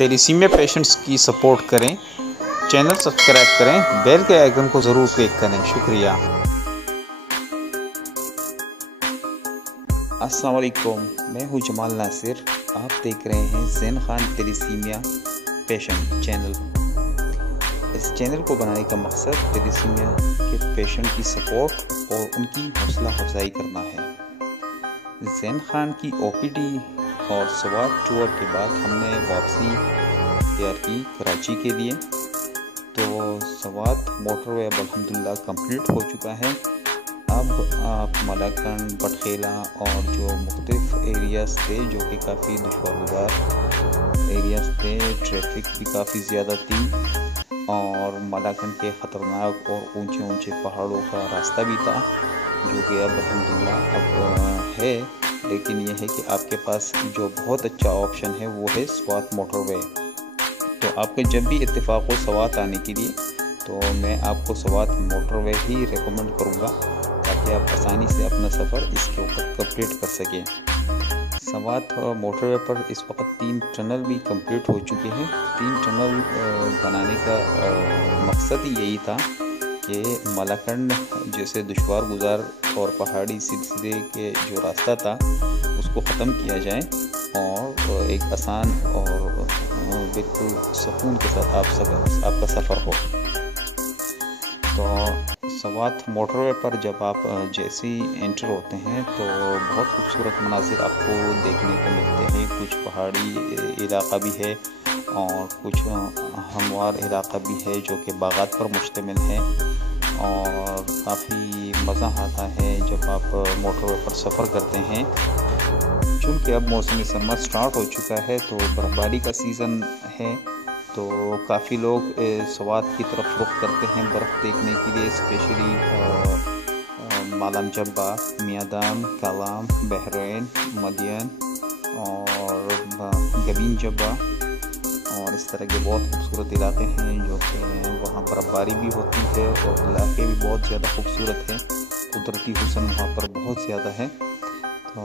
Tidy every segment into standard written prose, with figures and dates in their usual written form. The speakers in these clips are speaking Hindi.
थैलेसीमिया पेशेंट्स की सपोर्ट करें, चैनल सब्सक्राइब करें, बेल के आइकन को ज़रूर क्लिक करें। शुक्रिया। अस्सलाम वालेकुम, मैं हूँ जमाल नासिर। आप देख रहे हैं ज़ैन खान थैलेसीमिया पेशेंट चैनल। इस चैनल को बनाने का मकसद थैलेसीमिया के पेशेंट की सपोर्ट और उनकी हौसला अफजाई करना है। ज़ैन खान की ओपीडी और स्वात टूर के बाद हमने वापसी तैयार की कराची के लिए। तो स्वात मोटरवे अब अल्हम्दुलिल्लाह कंप्लीट हो चुका है। अब आप मलाकंड, बटखेला और जो मुख्तलिफ एरियाज़ थे जो कि काफ़ी दुश्वारगुज़ार एरियाज़ थे, ट्रैफिक भी काफ़ी ज़्यादा थी और मलाकंड के ख़तरनाक और ऊंचे ऊंचे पहाड़ों का रास्ता भी था, जो कि अब अल्हम्दुलिल्लाह अब है। लेकिन यह है कि आपके पास जो बहुत अच्छा ऑप्शन है वो है स्वात मोटरवे। तो आपके जब भी इत्तेफाक हो स्वात आने के लिए, तो मैं आपको स्वात मोटरवे ही रेकमेंड करूँगा ताकि आप आसानी से अपना सफ़र इसके ऊपर कंप्लीट कर सकें। स्वात मोटरवे पर इस वक्त 3 टनल भी कंप्लीट हो चुके हैं। 3 टनल बनाने का मकसद ही यही था कि मलाकंड जैसे दुश्वार गुजार और पहाड़ी सिलसिले के जो रास्ता था उसको ख़त्म किया जाए और एक आसान और बिल्कुल सुकून के साथ आपका सफ़र हो। तो स्वात मोटरवे पर जब आप जैसे ही एंटर होते हैं तो बहुत खूबसूरत मनाज़िर आपको देखने को मिलते हैं। कुछ पहाड़ी इलाका भी है और कुछ हमवार इलाका भी है जो कि बागात पर मुश्तमिल है और काफ़ी मज़ा आता है जब आप मोटरवे पर सफ़र करते हैं। चूँकि अब मौसम सरमा स्टार्ट हो चुका है तो बर्फ़बारी का सीज़न है, तो काफ़ी लोग स्वात की तरफ रुख करते हैं बर्फ़ देखने के लिए। स्पेशली मालम जब्बा, मियादान, कलाम, बहरैन, मदियन और गबीन जब्बा और इस तरह के बहुत खूबसूरत इलाके हैं जो कि वहाँ बर्फ़बारी भी होती है और इलाके भी बहुत ज़्यादा खूबसूरत हैं। कुदरती हुस्न वहाँ पर बहुत ज़्यादा है। तो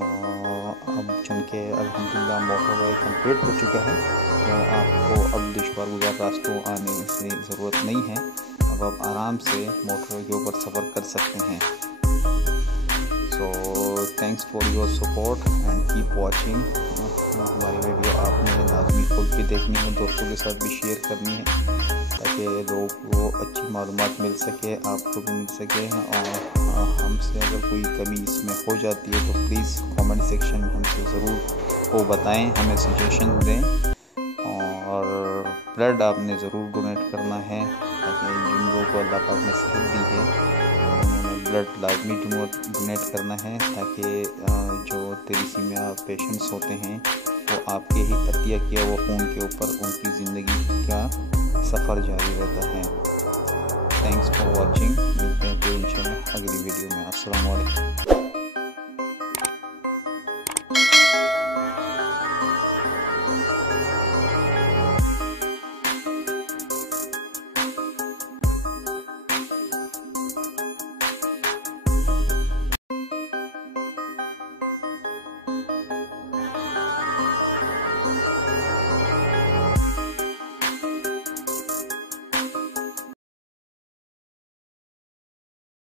अब चूँकि अल्हम्दुलिल्लाह मोटरवे कंप्लीट हो चुका है तो आपको अब दुश्वार गुजार रास्तों आने की ज़रूरत नहीं है। अब आप आराम से मोटरवे के ऊपर सफ़र कर सकते हैं। So thanks for your support and keep watching. हमारी वीडियो आपने लाजमी खुद भी देखनी है, दोस्तों के साथ भी शेयर करनी है ताकि लोग को अच्छी मालूमात मिल सके, आपको भी मिल सके। और हमसे अगर कोई कमी इसमें हो जाती है तो प्लीज़ कमेंट सेक्शन में हमसे ज़रूर वो बताएं, हमें सजेशन दें। और ब्लड आपने ज़रूर डोनेट करना है ताकि जिन लोगों को अल्लाह पाक ने सेहत दी है उन्होंने ब्लड लाजमी डोनेट करना है ताकि जो थैलेसीमिया पेशेंट्स होते हैं वो आपके ही अतिया किया वो खून के ऊपर उनकी ज़िंदगी का सफ़र जारी रहता है। Thanks for watching. मिलते हैं फिर इंशाल्लाह अगली वीडियो में। अस्सलाम वालेकुम।